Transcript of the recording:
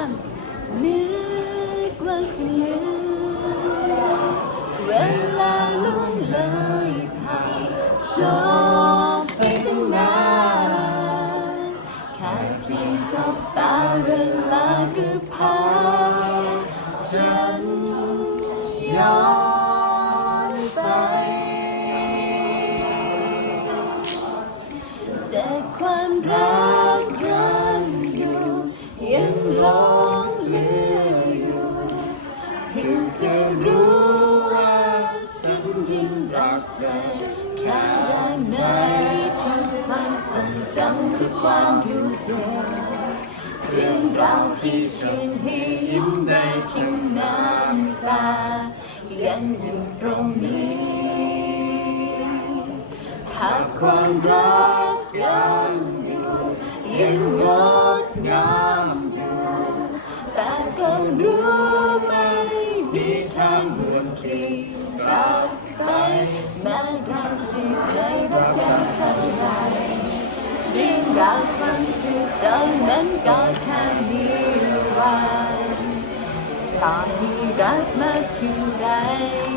ามนึกว่าจะลืมเวลาล่วงเลยผ่านจบไปตั้งนานแค่เพียงสบตาเวลาก็ผ่านฉันย้อนไปแต่ความรัก เพียงจะรู้ว่าฉันยิ่งรักเธอแค่ไหนคือความทรงจำทุกความรู้สึกเรื่องราวที่ฉันให้ยิ้มได้ทั้งน้ำตายังอยู่ตรงนี้หากความรักยังอยู่ยังงดงามอยู่แต่ก็รู้ ทเมื่อคียงกลับไปแม้เราที่เคยรักกันเท่าไรเรื่องราวความสุขเรานั้นก็แค่มีวันตอนนี้รักมาที่ไรก็ไม่